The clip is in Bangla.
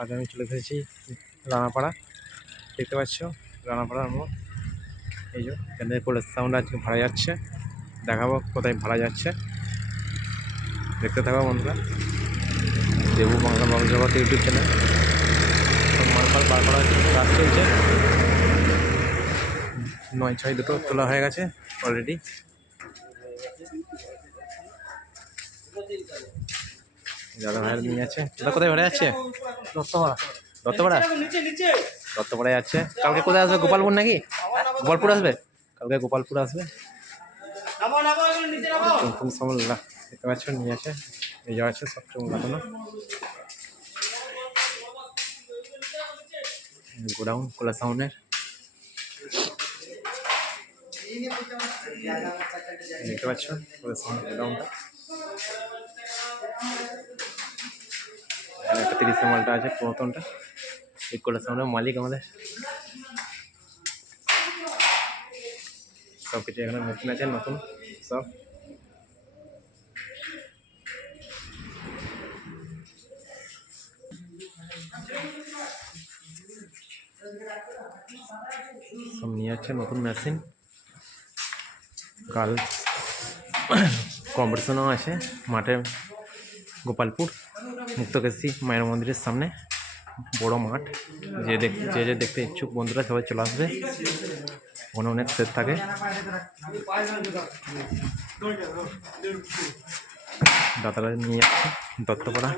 আজ আমি চলে এসেছি রানাপাড়া, দেখতে পাচ্ছ রানাপাড়ার মোড়। এই যে এখানে পুলিশ সাউন্ড আজকে ভাড়া যাচ্ছে, দেখাবো কোথায় ভাড়া যাচ্ছে, দেখতে থাকো বন্ধুরা। দেবু বাংলা ব্লগ জগৎ ইউটিউব চ্যানেল। মালপাল বার করার কাজ চলছে, 9/6 দুটো তোলা হয়ে গেছে অলরেডি। দাদা ভাইয়ের নিয়ে আছে, দাদা কোথায় ভাড়া যাচ্ছে? দত্তপাড়ায় যাচ্ছে। কালকে কোথায় আসবে? গোপালপুর নাকি? গোপালপুর আসবে কালকে, গোপালপুর আসবে। দেখতে পাচ্ছ নিয়ে আছে, এই যা আছে সব চুন লাগানো গোডাউন কোলা সাউন্ডের। দেখতে পাচ্ছ কোলা সাউন্ড গোডাউনটা, একটা 30 মালটা আছে পুরাতনটা। এই কোলা সাউন্ডের মালিক আমাদের। সব কিছু এখানে মেশিন আছে নতুন সব। সব নিয়ে যাচ্ছে নতুন মেশিন। কাল কম্পিটিশনও আছে মাঠে, গোপালপুর মুক্তকেশী মায়ের মন্দিরের সামনে বড় মাঠ। যে দেখতে ইচ্ছুক বন্ধুরা সবাই চলে আসবে, ওখানে অনেক সেট থাকে। দাদারা নিয়ে যাচ্ছে দত্তপাড়া।